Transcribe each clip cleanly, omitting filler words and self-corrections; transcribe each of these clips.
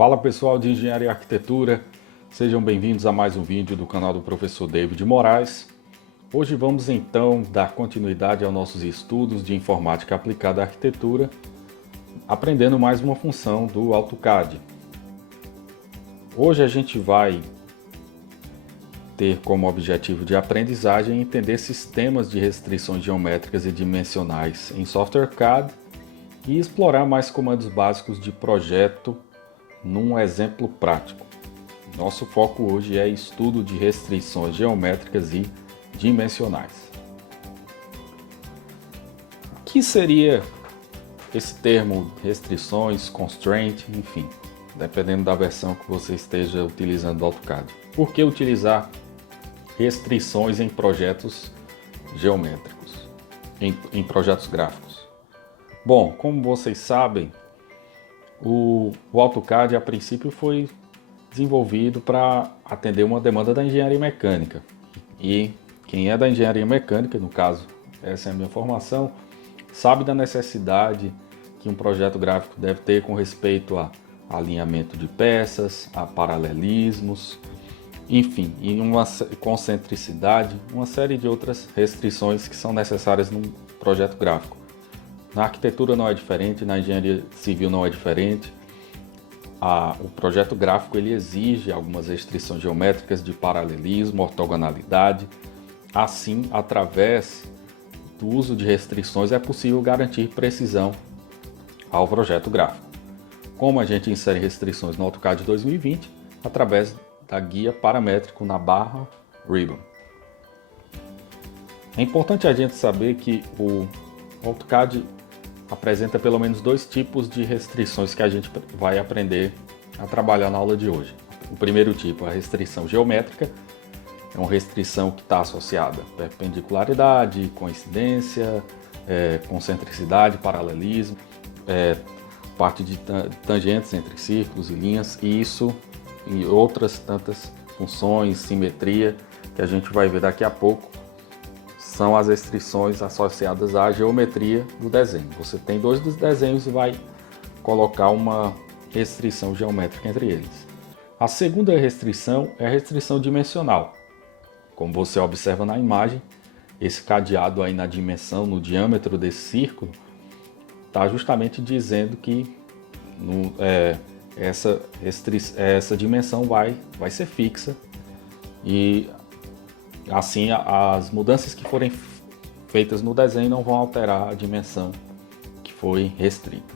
Fala pessoal de Engenharia e Arquitetura, sejam bem-vindos a mais um vídeo do canal do professor David Moraes. Hoje vamos então dar continuidade aos nossos estudos de Informática Aplicada à Arquitetura, aprendendo mais uma função do AutoCAD. Hoje a gente vai ter como objetivo de aprendizagem entender sistemas de restrições geométricas e dimensionais em software CAD e explorar mais comandos básicos de projeto num exemplo prático. Nosso foco hoje é estudo de restrições geométricas e dimensionais. O que seria esse termo restrições, constraint, enfim, dependendo da versão que você esteja utilizando do AutoCAD. Por que utilizar restrições em projetos geométricos, em projetos gráficos? Bom, como vocês sabem, o AutoCAD a princípio foi desenvolvido para atender uma demanda da engenharia mecânica. E quem é da engenharia mecânica, no caso, essa é a minha formação, sabe da necessidade que um projeto gráfico deve ter com respeito a alinhamento de peças, a paralelismos, enfim, e uma concentricidade, uma série de outras restrições que são necessárias num projeto gráfico. Na arquitetura não é diferente, na engenharia civil não é diferente. O projeto gráfico ele exige algumas restrições geométricas de paralelismo, ortogonalidade. Assim, através do uso de restrições é possível garantir precisão ao projeto gráfico. Como a gente insere restrições no AutoCAD 2020? Através da guia paramétrico na barra Ribbon. É importante a gente saber que o AutoCAD apresenta pelo menos dois tipos de restrições que a gente vai aprender a trabalhar na aula de hoje. O primeiro tipo, a restrição geométrica, é uma restrição que está associada a perpendicularidade, coincidência, concentricidade, paralelismo, parte de tangentes entre círculos e linhas, e isso e outras tantas funções, simetria, que a gente vai ver daqui a pouco, são as restrições associadas à geometria do desenho. Você tem dois dos desenhos e vai colocar uma restrição geométrica entre eles. A segunda restrição é a restrição dimensional. Como você observa na imagem, esse cadeado aí na dimensão, no diâmetro desse círculo, está justamente dizendo que essa dimensão vai ser fixa e assim, as mudanças que forem feitas no desenho não vão alterar a dimensão que foi restrita.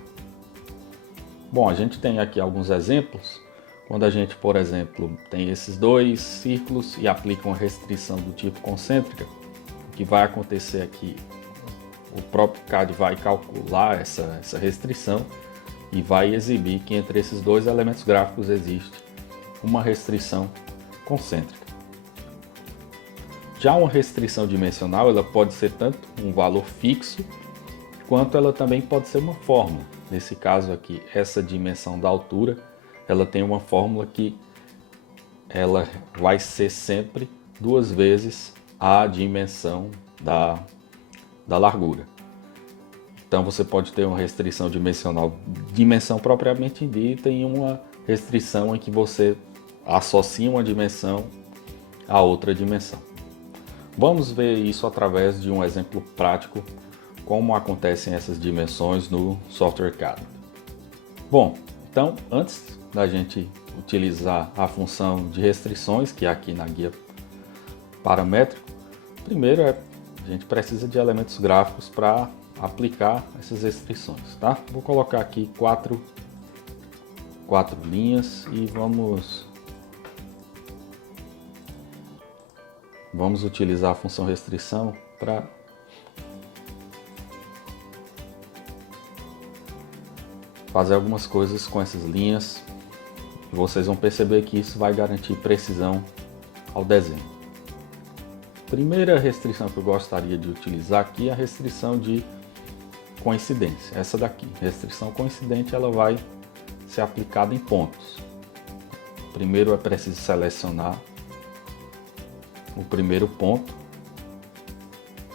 Bom, a gente tem aqui alguns exemplos. Quando a gente, por exemplo, tem esses dois círculos e aplica uma restrição do tipo concêntrica, o que vai acontecer aqui? O próprio CAD vai calcular essa restrição e vai exibir que entre esses dois elementos gráficos existe uma restrição concêntrica. Já uma restrição dimensional, ela pode ser tanto um valor fixo, quanto ela também pode ser uma fórmula. Nesse caso aqui, essa dimensão da altura, ela tem uma fórmula que ela vai ser sempre duas vezes a dimensão da largura. Então você pode ter uma restrição dimensional, dimensão propriamente dita, e uma restrição em que você associa uma dimensão a outra dimensão. Vamos ver isso através de um exemplo prático, como acontecem essas dimensões no software CAD. Bom, então antes da gente utilizar a função de restrições, que é aqui na guia paramétrico, primeiro a gente precisa de elementos gráficos para aplicar essas restrições, tá? Vou colocar aqui quatro linhas e vamos utilizar a função restrição para fazer algumas coisas com essas linhas. E vocês vão perceber que isso vai garantir precisão ao desenho. Primeira restrição que eu gostaria de utilizar aqui é a restrição de coincidência. Essa daqui, restrição coincidente, ela vai ser aplicada em pontos. Primeiro é preciso selecionar o primeiro ponto,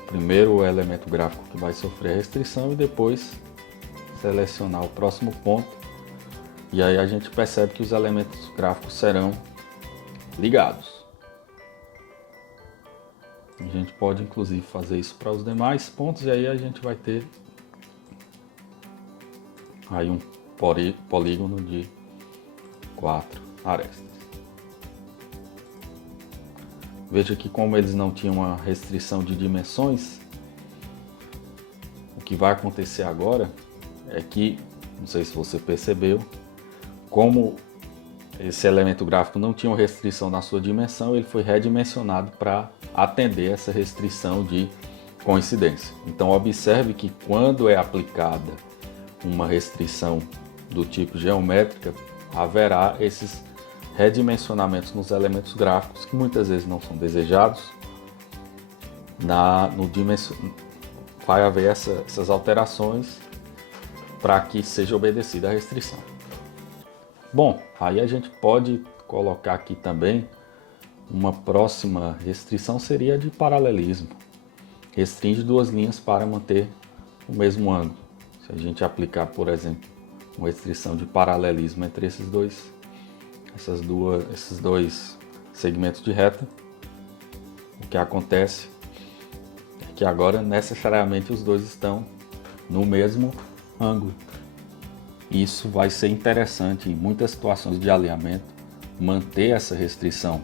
o primeiro elemento gráfico que vai sofrer a restrição, e depois selecionar o próximo ponto E aí a gente percebe que os elementos gráficos serão ligados. A gente pode inclusive fazer isso para os demais pontos e aí a gente vai ter aí um polígono de 4 arestas. Veja que como eles não tinham uma restrição de dimensões, o que vai acontecer agora é que, não sei se você percebeu, como esse elemento gráfico não tinha uma restrição na sua dimensão, ele foi redimensionado para atender essa restrição de coincidência. Então observe que quando é aplicada uma restrição do tipo geométrica, haverá esses redimensionamentos nos elementos gráficos que muitas vezes não são desejados. Vai haver essas alterações para que seja obedecida a restrição. Bom, aí a gente pode colocar aqui também uma próxima restrição, seria de paralelismo. Restringe duas linhas para manter o mesmo ângulo. Se a gente aplicar, por exemplo, uma restrição de paralelismo entre esses dois segmentos de reta, o que acontece é que agora necessariamente os dois estão no mesmo ângulo. Isso vai ser interessante em muitas situações de alinhamento, manter essa restrição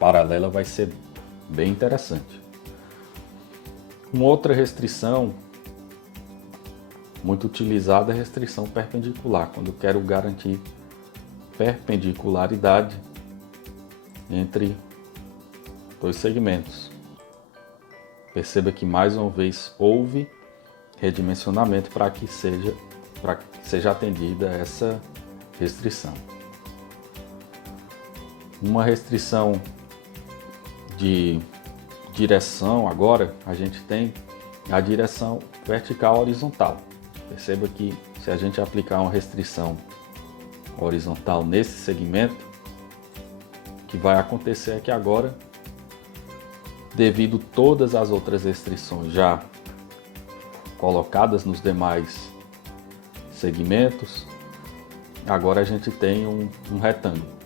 paralela vai ser bem interessante. Uma outra restrição muito utilizada é a restrição perpendicular, quando eu quero garantir perpendicularidade entre dois segmentos. Perceba que mais uma vez houve redimensionamento para que seja atendida essa restrição. Uma restrição de direção, agora a gente tem a direção vertical horizontal. Perceba que se a gente aplicar uma restrição horizontal nesse segmento, o que vai acontecer é que agora, devido a todas as outras restrições já colocadas nos demais segmentos, agora a gente tem um retângulo.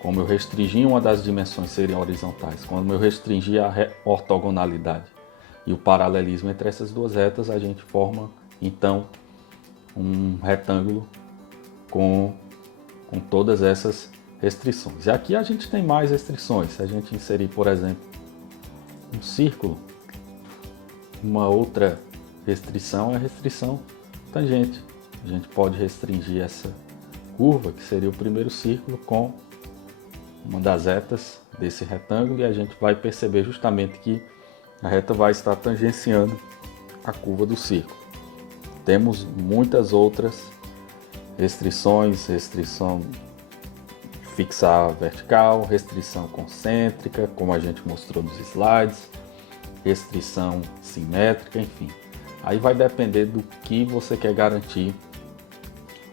Como eu restringi uma das dimensões serem horizontais, como eu restringi a ortogonalidade e o paralelismo entre essas duas retas, a gente forma então um retângulo com todas essas restrições. E aqui a gente tem mais restrições. Se a gente inserir, por exemplo, um círculo, uma outra restrição é a restrição tangente. A gente pode restringir essa curva, que seria o primeiro círculo, com uma das retas desse retângulo, e a gente vai perceber justamente que a reta vai estar tangenciando a curva do círculo. Temos muitas outras restrições, restrição fixar vertical, restrição concêntrica, como a gente mostrou nos slides, restrição simétrica, enfim. Aí vai depender do que você quer garantir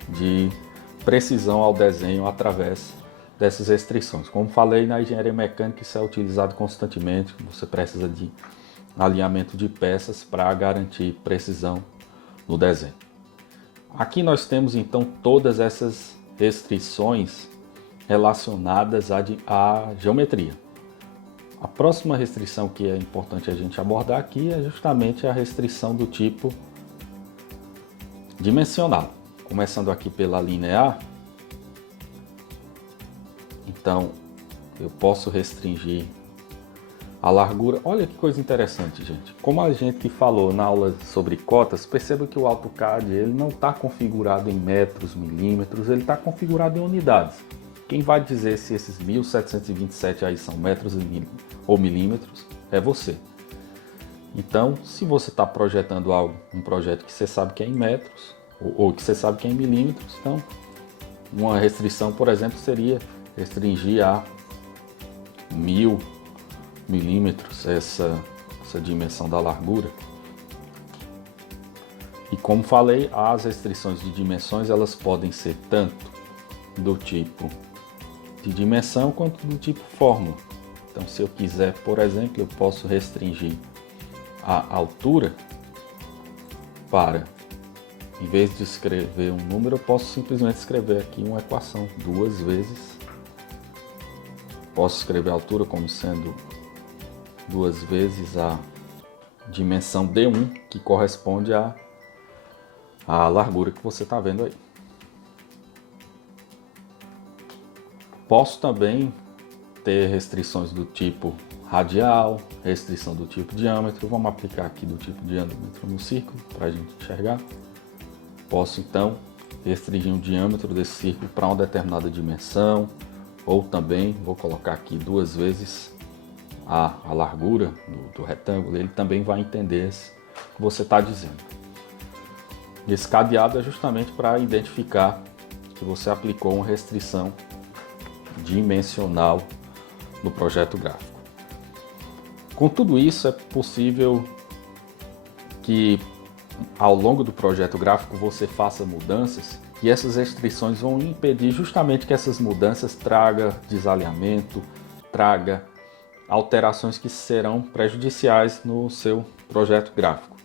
de precisão ao desenho através dessas restrições. Como falei, na engenharia mecânica isso é utilizado constantemente, você precisa de alinhamento de peças para garantir precisão no desenho. Aqui nós temos então todas essas restrições relacionadas à geometria. A próxima restrição que é importante a gente abordar aqui é justamente a restrição do tipo dimensional. Começando aqui pela linear, então eu posso restringir a largura. Olha que coisa interessante, gente. Como a gente falou na aula sobre cotas, perceba que o AutoCAD ele não está configurado em metros, milímetros, ele está configurado em unidades. Quem vai dizer se esses 1727 aí são metros ou milímetros é você. Então, se você está projetando algo, um projeto que você sabe que é em metros, ou que você sabe que é em milímetros, então uma restrição, por exemplo, seria restringir a 1000 milímetros essa dimensão da largura. E como falei, as restrições de dimensões elas podem ser tanto do tipo de dimensão quanto do tipo fórmula. Então, se eu quiser, por exemplo, eu posso restringir a altura para em vez de escrever um número, eu posso simplesmente escrever aqui uma equação 2 vezes. Posso escrever a altura como sendo 2 vezes a dimensão D1, que corresponde à largura que você está vendo aí. Posso também ter restrições do tipo radial, restrição do tipo diâmetro. Vamos aplicar aqui do tipo diâmetro no círculo para a gente enxergar. Posso então restringir o diâmetro desse círculo para uma determinada dimensão, ou também vou colocar aqui 2 vezes a largura do retângulo. Ele também vai entender o que você está dizendo. Esse cadeado é justamente para identificar que você aplicou uma restrição dimensional no projeto gráfico. Com tudo isso, é possível que ao longo do projeto gráfico você faça mudanças e essas restrições vão impedir justamente que essas mudanças tragam desalinhamento, traga alterações que serão prejudiciais no seu projeto gráfico.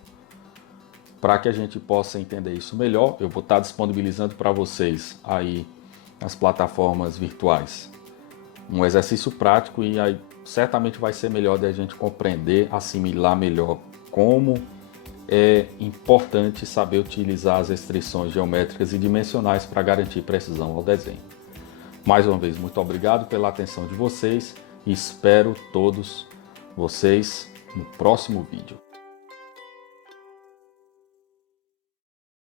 Para que a gente possa entender isso melhor, eu vou estar disponibilizando para vocês aí nas plataformas virtuais um exercício prático, e aí certamente vai ser melhor de a gente compreender, assimilar melhor como é importante saber utilizar as restrições geométricas e dimensionais para garantir precisão ao desenho. Mais uma vez, muito obrigado pela atenção de vocês e espero todos vocês no próximo vídeo.